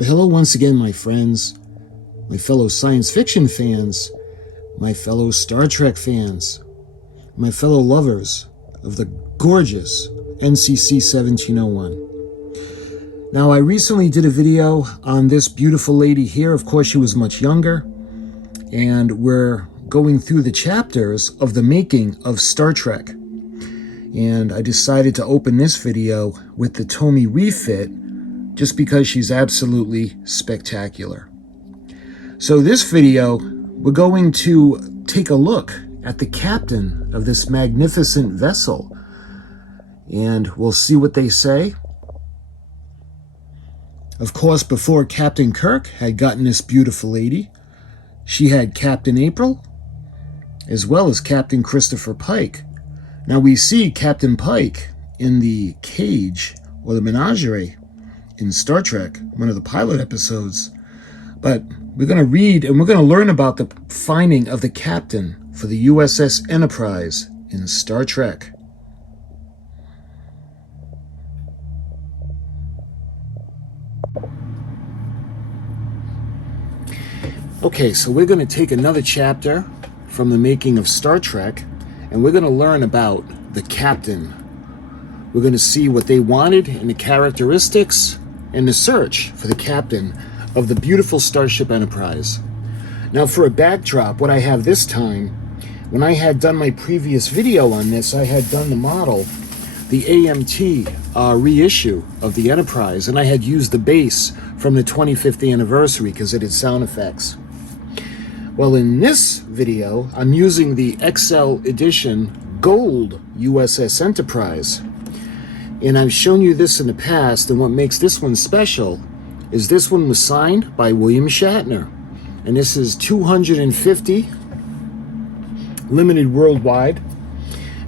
Well, hello once again, my friends, my fellow science fiction fans, my fellow Star Trek fans, my fellow lovers of the gorgeous NCC-1701. Now, I recently did a video on this beautiful lady here. Of course, she was much younger, and we're going through the chapters of the making of Star Trek. And I decided to open this video with the Tomy refit just because she's absolutely spectacular. So this video, we're going to take a look at the captain of this magnificent vessel, and we'll see what they say. Of course, before Captain Kirk had gotten this beautiful lady, she had Captain April, as well as Captain Christopher Pike. Now we see Captain Pike in the cage, or the menagerie, in Star Trek, one of the pilot episodes. But we're going to read and we're going to learn about the finding of the captain for the U.S.S. Enterprise in Star Trek. Okay, so we're going to take another chapter from the making of Star Trek, and we're going to learn about the captain. We're going to see what they wanted and the characteristics and the search for the captain of the beautiful Starship Enterprise. Now, for a backdrop, what I have this time, when I had done my previous video on this, I had done the model, the AMT reissue of the Enterprise, and I had used the base from the 25th anniversary because it had sound effects. Well, in this video, I'm using the XL Edition Gold U.S.S. Enterprise. And I've shown you this in the past, and what makes this one special is this one was signed by William Shatner. And this is 250, limited worldwide.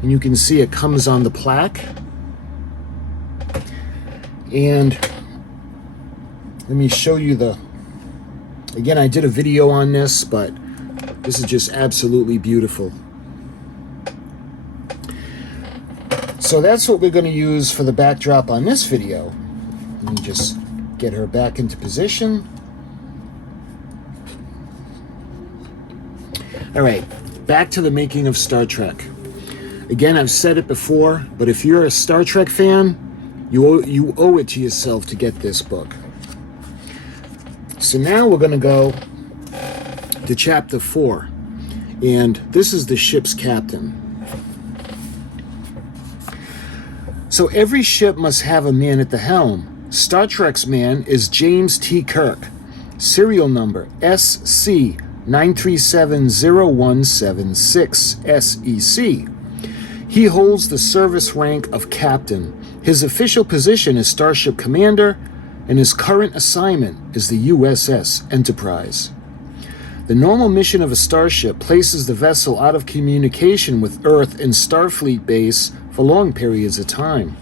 And you can see it comes on the plaque. And let me show you the... Again, I did a video on this, but this is just absolutely beautiful. So that's what we're going to use for the backdrop on this video. Let me just get her back into position. All right, back to the making of Star Trek. Again, I've said it before, but if you're a Star Trek fan, you owe it to yourself to get this book. So now we're going to go to chapter 4, and this is the ship's captain. So every ship must have a man at the helm. Star Trek's man is James T. Kirk, serial number SC-9370176 SEC. He holds the service rank of captain. His official position is Starship Commander, and his current assignment is the U.S.S. Enterprise. The normal mission of a starship places the vessel out of communication with Earth and Starfleet base for long periods of time.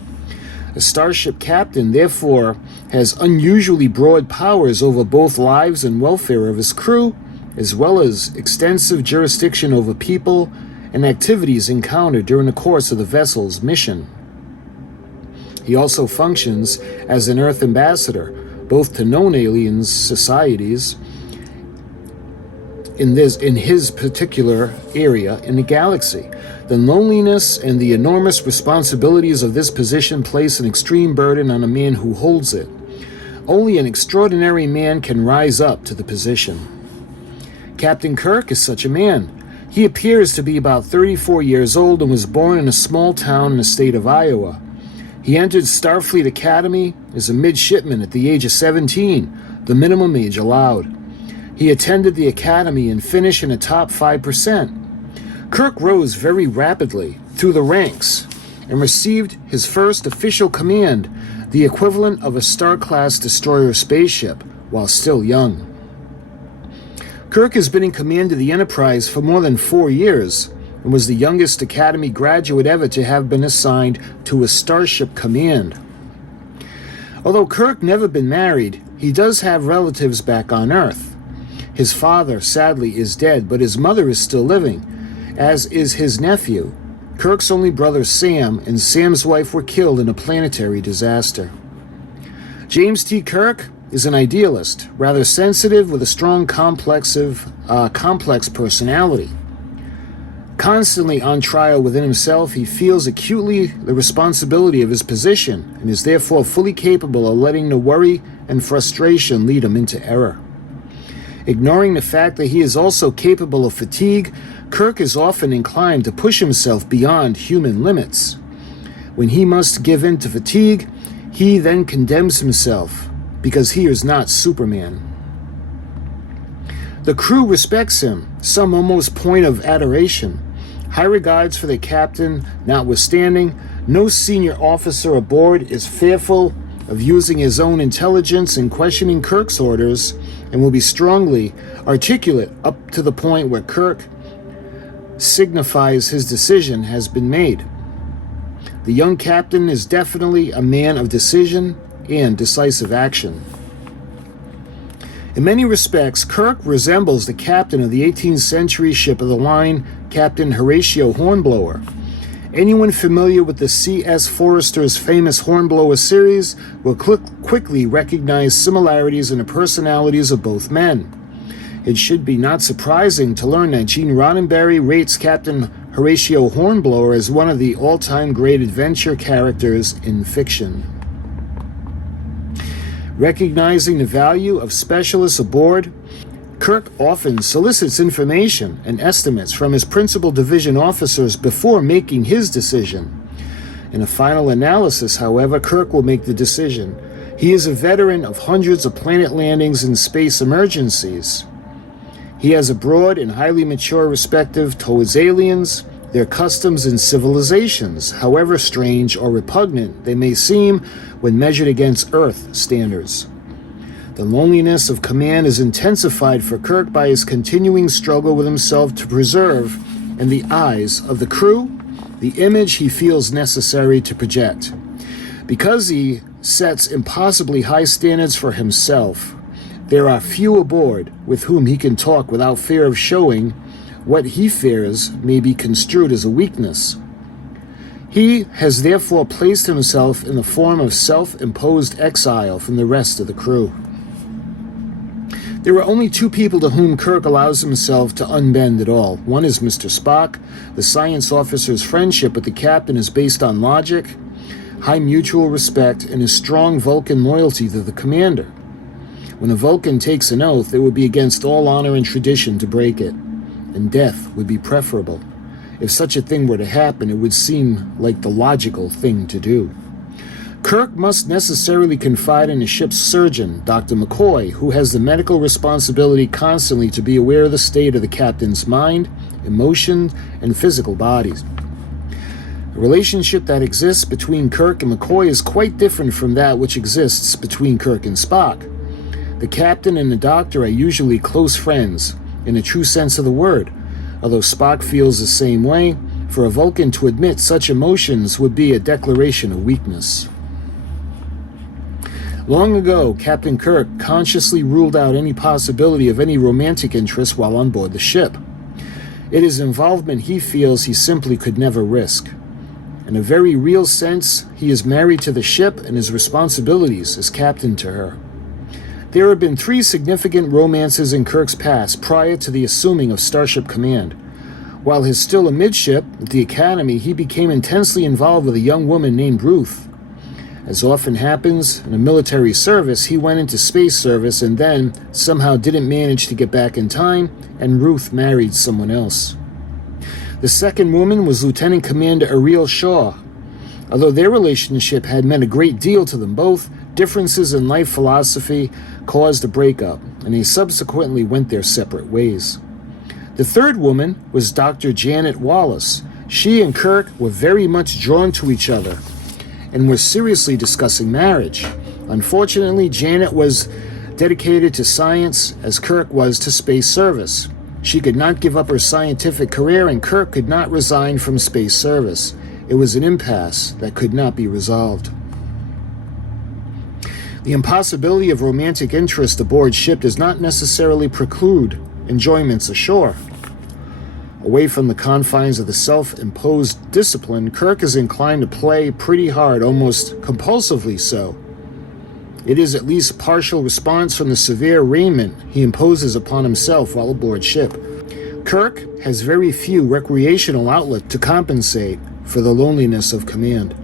A starship captain, therefore, has unusually broad powers over both lives and welfare of his crew, as well as extensive jurisdiction over people and activities encountered during the course of the vessel's mission. He also functions as an Earth ambassador, both to known alien societies in his particular area in the galaxy. The loneliness and the enormous responsibilities of this position place an extreme burden on a man who holds it. Only an extraordinary man can rise up to the position. Captain Kirk is such a man. He appears to be about 34 years old and was born in a small town in the state of Iowa. He entered Starfleet Academy as a midshipman at the age of 17, the minimum age allowed. He attended the academy and finished in the top 5%. Kirk rose very rapidly through the ranks and received his first official command, the equivalent of a Star-class destroyer spaceship, while still young. Kirk has been in command of the Enterprise for more than 4 years and was the youngest Academy graduate ever to have been assigned to a Starship command. Although Kirk never been married, he does have relatives back on Earth. His father, sadly, is dead, but his mother is still living, as is his nephew. Kirk's only brother Sam and Sam's wife were killed in a planetary disaster. James T. Kirk is an idealist, rather sensitive with a strong complex personality. Constantly on trial within himself, he feels acutely the responsibility of his position and is therefore fully capable of letting the worry and frustration lead him into error. Ignoring the fact that he is also capable of fatigue, Kirk is often inclined to push himself beyond human limits. When he must give in to fatigue, he then condemns himself because he is not Superman. The crew respects him, some almost point of adoration. High regards for the captain notwithstanding, no senior officer aboard is fearful of using his own intelligence in questioning Kirk's orders and will be strongly articulate up to the point where Kirk signifies his decision has been made. The young captain is definitely a man of decision and decisive action. In many respects, Kirk resembles the captain of the 18th century ship of the line, Captain Horatio Hornblower. Anyone familiar with the C.S. Forrester's famous Hornblower series will quickly recognize similarities in the personalities of both men. It should be not surprising to learn that Gene Roddenberry rates Captain Horatio Hornblower as one of the all-time great adventure characters in fiction. Recognizing the value of specialists aboard, Kirk often solicits information and estimates from his principal division officers before making his decision. In a final analysis, however, Kirk will make the decision. He is a veteran of hundreds of planet landings and space emergencies. He has a broad and highly mature respect towards aliens, their customs and civilizations, however strange or repugnant they may seem when measured against Earth standards. The loneliness of command is intensified for Kirk by his continuing struggle with himself to preserve, in the eyes of the crew, the image he feels necessary to project. Because he sets impossibly high standards for himself, there are few aboard with whom he can talk without fear of showing what he fears may be construed as a weakness. He has therefore placed himself in the form of self-imposed exile from the rest of the crew. There are only two people to whom Kirk allows himself to unbend at all. One is Mr. Spock. The science officer's friendship with the captain is based on logic, high mutual respect, and his strong Vulcan loyalty to the commander. When a Vulcan takes an oath, it would be against all honor and tradition to break it, and death would be preferable. If such a thing were to happen, it would seem like the logical thing to do. Kirk must necessarily confide in the ship's surgeon, Dr. McCoy, who has the medical responsibility constantly to be aware of the state of the captain's mind, emotion, and physical bodies. The relationship that exists between Kirk and McCoy is quite different from that which exists between Kirk and Spock. The captain and the doctor are usually close friends, in the true sense of the word. Although Spock feels the same way, for a Vulcan to admit such emotions would be a declaration of weakness. Long ago, Captain Kirk consciously ruled out any possibility of any romantic interest while on board the ship. It is involvement he feels he simply could never risk. In a very real sense, he is married to the ship and his responsibilities as captain to her. There have been 3 significant romances in Kirk's past prior to the assuming of Starship Command. While he's still a midship at the Academy, he became intensely involved with a young woman named Ruth. As often happens in a military service, he went into space service and then somehow didn't manage to get back in time, and Ruth married someone else. The second woman was Lieutenant Commander Ariel Shaw. Although their relationship had meant a great deal to them both, differences in life philosophy caused a breakup, and they subsequently went their separate ways. The third woman was Dr. Janet Wallace. She and Kirk were very much drawn to each other and were seriously discussing marriage. Unfortunately, Janet was dedicated to science as Kirk was to space service. She could not give up her scientific career, and Kirk could not resign from space service. It was an impasse that could not be resolved. The impossibility of romantic interest aboard ship does not necessarily preclude enjoyments ashore. Away from the confines of the self-imposed discipline, Kirk is inclined to play pretty hard, almost compulsively so. It is at least a partial response from the severe arraignment he imposes upon himself while aboard ship. Kirk has very few recreational outlets to compensate for the loneliness of command.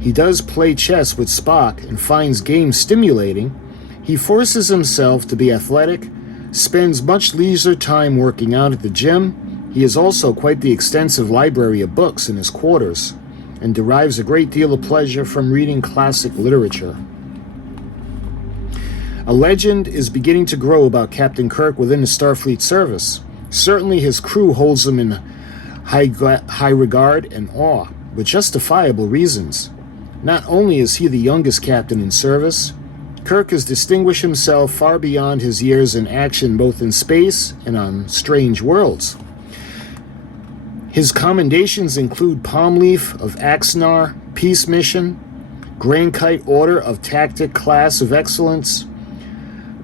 He does play chess with Spock and finds games stimulating. He forces himself to be athletic, spends much leisure time working out at the gym. He has also quite the extensive library of books in his quarters, and derives a great deal of pleasure from reading classic literature. A legend is beginning to grow about Captain Kirk within the Starfleet service. Certainly his crew holds him in high regard and awe, with justifiable reasons. Not only is he the youngest captain in service, Kirk has distinguished himself far beyond his years in action both in space and on strange worlds. His commendations include Palm Leaf of Axanar, Peace Mission, Grand Kite Order of Tactic Class of Excellence,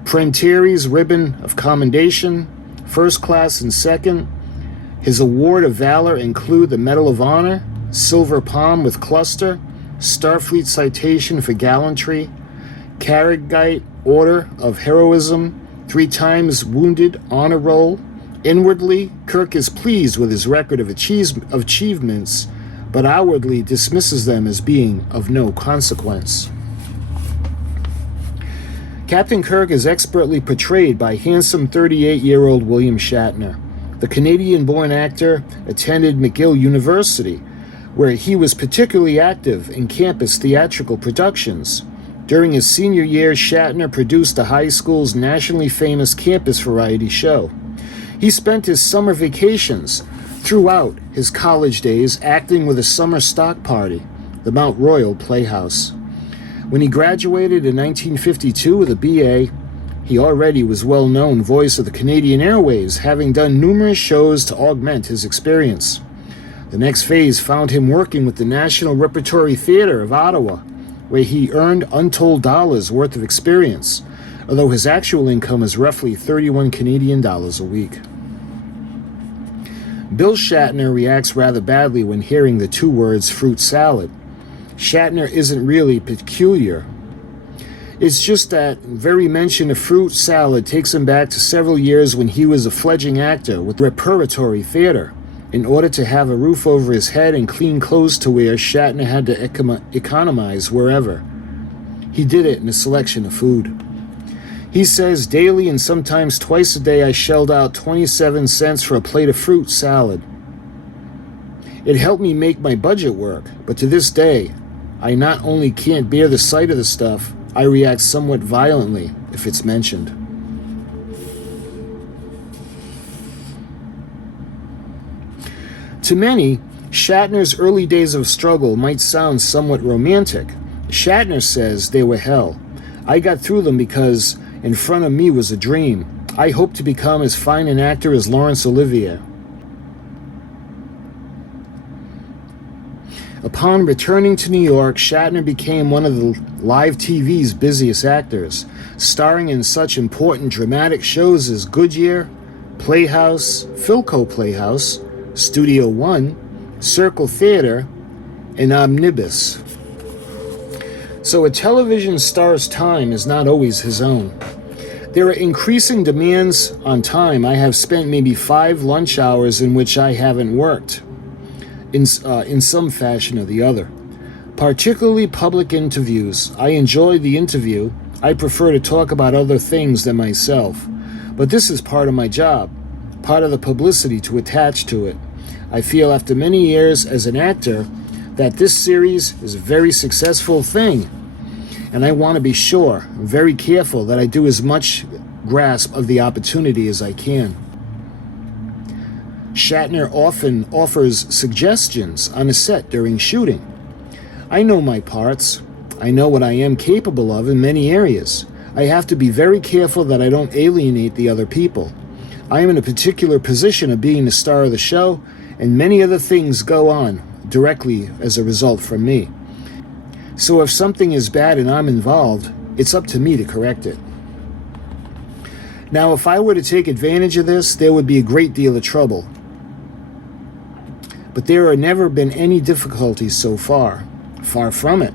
Prentieri's Ribbon of Commendation, First Class and Second. His Award of Valor include the Medal of Honor, Silver Palm with Cluster, Starfleet Citation for Gallantry, Carragite Order of Heroism, 3 times Wounded Honor Roll. Inwardly, Kirk is pleased with his record of achievements, but outwardly dismisses them as being of no consequence. Captain Kirk is expertly portrayed by handsome 38-year-old William Shatner. The Canadian-born actor attended McGill University, where he was particularly active in campus theatrical productions. During his senior year, Shatner produced the high school's nationally famous campus variety show. He spent his summer vacations throughout his college days acting with a summer stock party, the Mount Royal Playhouse. When he graduated in 1952 with a BA, he already was well-known voice of the Canadian Airways, having done numerous shows to augment his experience. The next phase found him working with the National Repertory Theatre of Ottawa, where he earned untold dollars worth of experience, although his actual income is roughly 31 Canadian dollars a week. Bill Shatner reacts rather badly when hearing the 2 words fruit salad. Shatner isn't really peculiar. It's just that very mention of fruit salad takes him back to several years when he was a fledgling actor with repertory theater. In order to have a roof over his head and clean clothes to wear, Shatner had to economize wherever. He did it in a selection of food. He says, daily and sometimes twice a day I shelled out 27 cents for a plate of fruit salad. It helped me make my budget work, but to this day, I not only can't bear the sight of the stuff, I react somewhat violently if it's mentioned. To many, Shatner's early days of struggle might sound somewhat romantic. Shatner says they were hell. I got through them because in front of me was a dream. I hope to become as fine an actor as Laurence Olivier. Upon returning to New York, Shatner became one of the live TV's busiest actors, starring in such important dramatic shows as Goodyear, Playhouse, Philco Playhouse, Studio One, Circle Theater, and Omnibus. So a television star's time is not always his own. There are increasing demands on time. I have spent maybe 5 lunch hours in which I haven't worked in some fashion or the other. Particularly public interviews. I enjoy the interview. I prefer to talk about other things than myself. But this is part of my job, part of the publicity to attach to it. I feel after many years as an actor that this series is a very successful thing. And I want to be sure, very careful, that I do as much grasp of the opportunity as I can. Shatner often offers suggestions on a set during shooting. I know my parts. I know what I am capable of in many areas. I have to be very careful that I don't alienate the other people. I am in a particular position of being the star of the show, and many other things go on directly as a result from me. So if something is bad and I'm involved, it's up to me to correct it. Now, if I were to take advantage of this, there would be a great deal of trouble. But there have never been any difficulties so far. Far from it.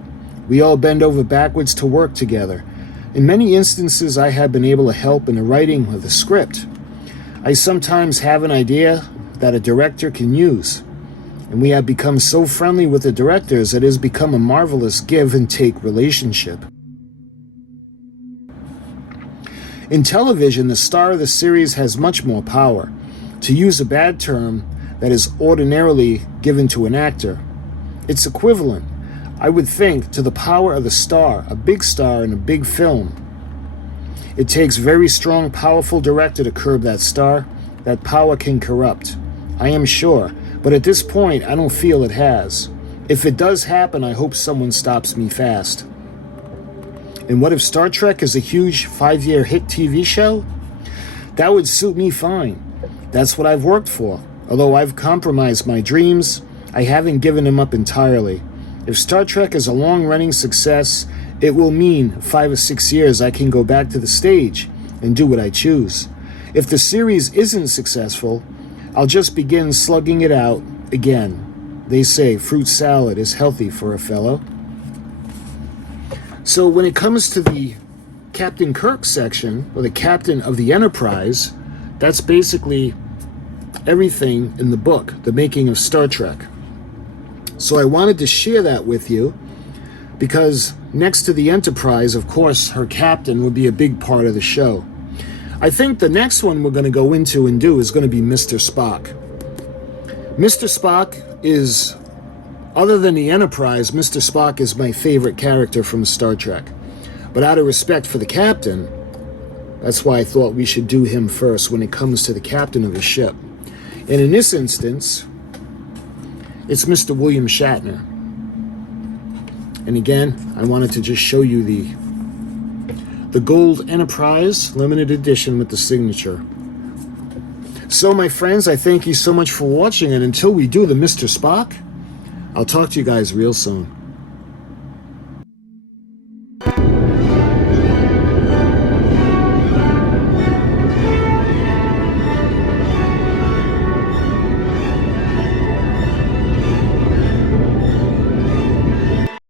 We all bend over backwards to work together. In many instances, I have been able to help in the writing of the script. I sometimes have an idea that a director can use, and we have become so friendly with the directors that it has become a marvelous give and take relationship. In television, the star of the series has much more power, to use a bad term that is ordinarily given to an actor. It's equivalent, I would think, to the power of the star, a big star in a big film. It takes very strong, powerful director to curb that star. That power can corrupt, I am sure, but at this point, I don't feel it has. If it does happen, I hope someone stops me fast. And what if Star Trek is a huge 5-year hit TV show? That would suit me fine. That's what I've worked for. Although I've compromised my dreams, I haven't given them up entirely. If Star Trek is a long-running success, it will mean 5 or 6 years I can go back to the stage and do what I choose. If the series isn't successful, I'll just begin slugging it out again. They say fruit salad is healthy for a fellow. So when it comes to the Captain Kirk section, or the captain of the Enterprise, that's basically everything in the book, The Making of Star Trek. So I wanted to share that with you because next to the Enterprise, of course, her captain would be a big part of the show. I think the next one we're going to go into and do is going to be Mr. Spock. Mr. Spock is, other than the Enterprise, Mr. Spock is my favorite character from Star Trek. But out of respect for the captain, that's why I thought we should do him first when it comes to the captain of the ship. And in this instance, it's Mr. William Shatner. And again, I wanted to just show you the Gold Enterprise limited edition with the signature. So my friends, I thank you so much for watching, and until we do the Mr. Spock, I'll talk to you guys real soon.